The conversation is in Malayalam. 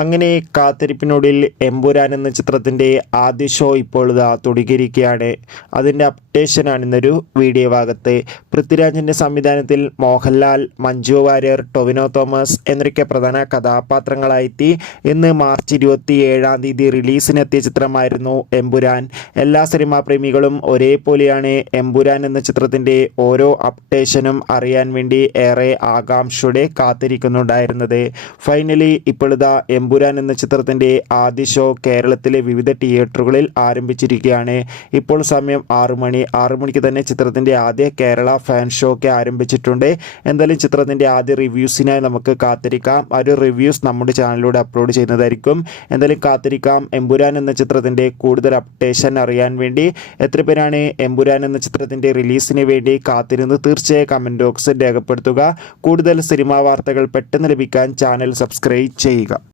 അങ്ങനെ കാത്തിരിപ്പിനൊടിയിൽ എമ്പുരാൻ എന്ന ചിത്രത്തിന്റെ ആദ്യ ഷോ ഇപ്പോൾ ഇതാ തുടങ്ങിയിരിക്കുകയാണ്. അതിന്റെ അപ്ഡേഷനാണ് ഇന്നൊരു വീഡിയോ ഭാഗത്ത്. പൃഥ്വിരാജിന്റെ സംവിധാനത്തിൽ മോഹൻലാൽ മഞ്ജു വാര്യർ ടൊവിനോ തോമസ് എന്നൊക്കെ പ്രധാന കഥാപാത്രങ്ങളായെത്തി ഇന്ന് മാർച്ച് ഇരുപത്തി ഏഴാം തീയതി റിലീസിനെത്തിയ ചിത്രമായിരുന്നു എമ്പുരാൻ. എല്ലാ സിനിമാ പ്രേമികളും ഒരേപോലെയാണ് എമ്പുരാൻ എന്ന ചിത്രത്തിന്റെ ഓരോ അപ്ഡേഷനും അറിയാൻ വേണ്ടി ഏറെ ആകാംക്ഷയോടെ കാത്തിരിക്കുന്നുണ്ടായിരുന്നത്. ഫൈനലി ഇപ്പോഴിതാ എമ്പുരാൻ എന്ന ചിത്രത്തിന്റെ ആദ്യ ഷോ കേരളത്തിലെ വിവിധ തിയേറ്ററുകളിൽ ആരംഭിച്ചിരിക്കുകയാണ്. ഇപ്പോൾ സമയം ആറു മണി. ആറു മണിക്ക് തന്നെ ചിത്രത്തിന്റെ ആദ്യ കേരള ഫാൻ ഷോ ഒക്കെ ആരംഭിച്ചിട്ടുണ്ട്. എന്തായാലും ചിത്രത്തിന്റെ ആദ്യ റിവ്യൂസിനായി നമുക്ക് കാത്തിരിക്കാം. ആ ഒരു റിവ്യൂസ് നമ്മുടെ ചാനലിലൂടെ അപ്ലോഡ് ചെയ്യുന്നതായിരിക്കും. എന്തായാലും കാത്തിരിക്കാം. എമ്പുരാൻ എന്ന ചിത്രത്തിന്റെ കൂടുതൽ അപ്ഡേഷൻ അറിയാൻ വേണ്ടി എത്ര പേരാണ് എമ്പുരാൻ എന്ന ചിത്രത്തിന്റെ റിലീസിന് വേണ്ടി കാത്തിരുന്ന് തീർച്ചയായും കമന്റ് ബോക്സിൽ രേഖപ്പെടുത്തുക. കൂടുതൽ സിനിമാ വാർത്തകൾ പെട്ടെന്ന് ലഭിക്കാൻ ചാനൽ സബ്സ്ക്രൈബ് ചെയ്യുക.